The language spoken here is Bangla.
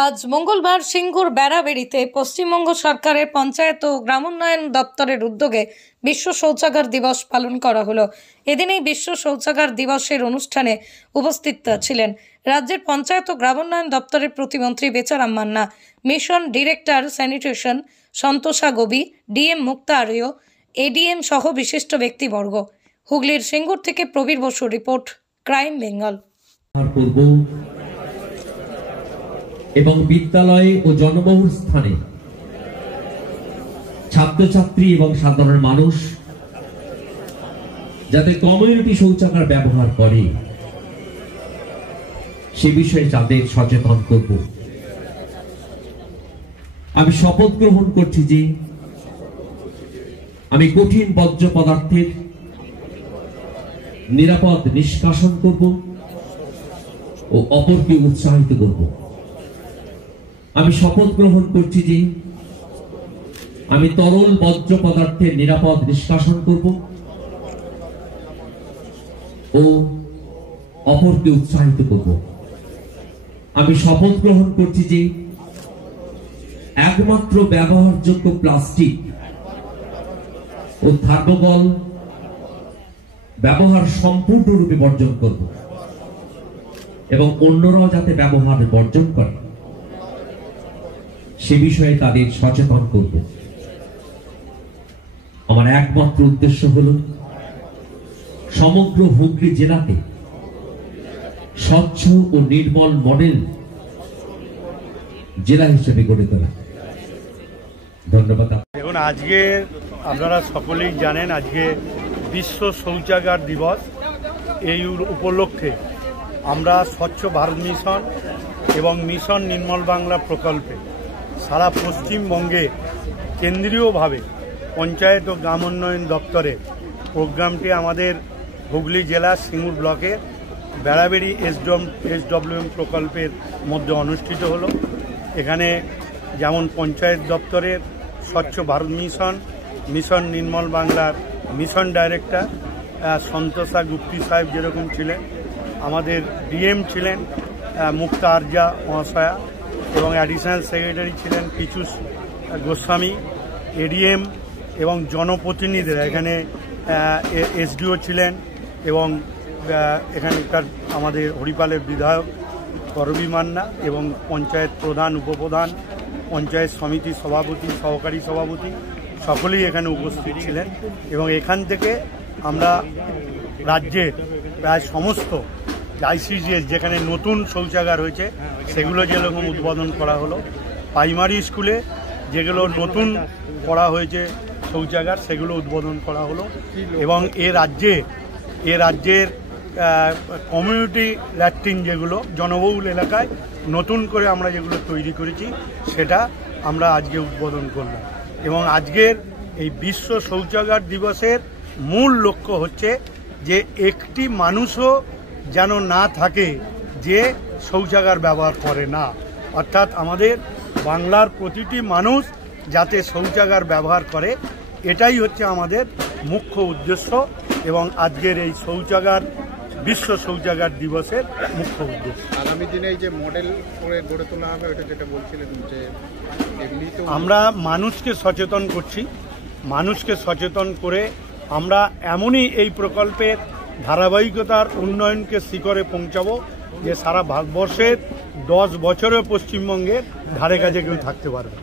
আজ মঙ্গলবার সিঙ্গুর বেড়াবেড়িতে পশ্চিমবঙ্গ সরকারের পঞ্চায়েত ও গ্রামোন্নয়ন দপ্তরের উদ্যোগে বিশ্ব শৌচাগার দিবস পালন করা হলো। এদিনেই বিশ্ব শৌচাগার দিবসের অনুষ্ঠানে উপস্থিত ছিলেন রাজ্যের পঞ্চায়েত ও গ্রামোন্নয়ন দপ্তরের প্রতিমন্ত্রী Becharam Manna, mission director sanitation Santosha Gobi, DM Mukta Arya, ADM সহ বিশিষ্ট ব্যক্তিবর্গ। হুগলির সিঙ্গুর থেকে প্রবীর বসু রিপোর্ট, ক্রাইম বেঙ্গল। এবং বিদ্যালয়ে ও জনবহুল স্থানে ছাত্রছাত্রী এবং সাধারণ মানুষ যাতে কমিউনিটি শৌচাগার ব্যবহার করে সে বিষয়ে তাদের সচেতন করব। আমি শপথ গ্রহণ করছি যে আমি কঠিন বর্জ্য পদার্থের নিরাপদ নিষ্কাশন করব ও অপরকে উৎসাহিত করব। আমি শপথ গ্রহণ করছি যে আমি তরল বর্জ্য পদার্থের নিরাপদ নিষ্কাশন করব ও অপরকে উৎসাহিত করব। আমি শপথ গ্রহণ করছি যে একমাত্র ব্যবহারযোগ্য প্লাস্টিক ও থার্মোকল ব্যবহার সম্পূর্ণরূপে বর্জন করব এবং অন্যরাও যাতে ব্যবহার বর্জন করে সে বিষয়ে তাদের সচেতন করব। আমার একমাত্র উদ্দেশ্য হল সমগ্র হুগলি জেলাতে স্বচ্ছ ও নির্মল মডেল জেলা হিসেবে গড়ে তোলা। ধন্যবাদ। দেখুন, আজকে আপনারা সকলেই জানেন আজকে বিশ্ব শৌচাগার দিবস। এই উপলক্ষে আমরা স্বচ্ছ ভারত মিশন এবং মিশন নির্মল বাংলা প্রকল্পে সারা পশ্চিমবঙ্গে কেন্দ্রীয়ভাবে পঞ্চায়েত ও গ্রামোন্নয়ন দপ্তরের প্রোগ্রামটি আমাদের হুগলি জেলার সিঙ্গুর ব্লকের বেড়াবেড়ি এসডব্লিউএম প্রকল্পের মধ্যে অনুষ্ঠিত হলো। এখানে যেমন পঞ্চায়েত দপ্তরের স্বচ্ছ ভারত মিশন, মিশন নির্মল বাংলার মিশন ডাইরেক্টর সন্তোষা গুপ্তি সাহেব যেরকম ছিলেন, আমাদের ডিএম ছিলেন মুক্তা আর্যা মহাশয়া এবং অ্যাডিশনাল সেক্রেটারি ছিলেন পিচুষ গোস্বামী, এডিএম এবং জনপ্রতিনিধিরা এখানে এসডিও ছিলেন এবং এখানকার আমাদের হরিপালের বিধায়ক করবী মান্না এবং পঞ্চায়েত প্রধান, উপপ্রধান, পঞ্চায়েত সমিতির সভাপতি, সহকারী সভাপতি সকলেই এখানে উপস্থিত ছিলেন। এবং এখান থেকে আমরা রাজ্যের প্রায় সমস্ত আইসিডিএস যেখানে নতুন শৌচাগার হয়েছে সেগুলো যেরকম উদ্বোধন করা হলো, প্রাইমারি স্কুলে যেগুলো নতুন করা হয়েছে শৌচাগার সেগুলো উদ্বোধন করা হলো এবং এ রাজ্যের কমিউনিটি ল্যাট্রিন যেগুলো জনবহুল এলাকায় নতুন করে আমরা যেগুলো তৈরি করেছি সেটা আমরা আজকে উদ্বোধন করলাম। এবং আজকের এই বিশ্ব শৌচাগার দিবসের মূল লক্ষ্য হচ্ছে যে একটি মানুষও যেন না থাকে যে শৌচাগার ব্যবহার করে না, অর্থাৎ আমাদের বাংলার প্রতিটি মানুষ যাতে শৌচাগার ব্যবহার করে, এটাই হচ্ছে আমাদের মুখ্য উদ্দেশ্য এবং আজকের এই বিশ্ব শৌচাগার দিবসের মুখ্য উদ্দেশ্য। আগামী দিনে এই যে মডেল করে গড়ে তোলা হবে ওটা যেটা বলছিলেন যে আমরা মানুষকে সচেতন করছি, মানুষকে সচেতন করে আমরা এমনই এই প্রকল্পের ধারাবাহিকতার উন্নয়নকে শিখরে পৌঁছাবো যে সারা ভারতবর্ষের 10 বছরে পশ্চিমবঙ্গের ধারে কাছে কেউ থাকতে পারবে।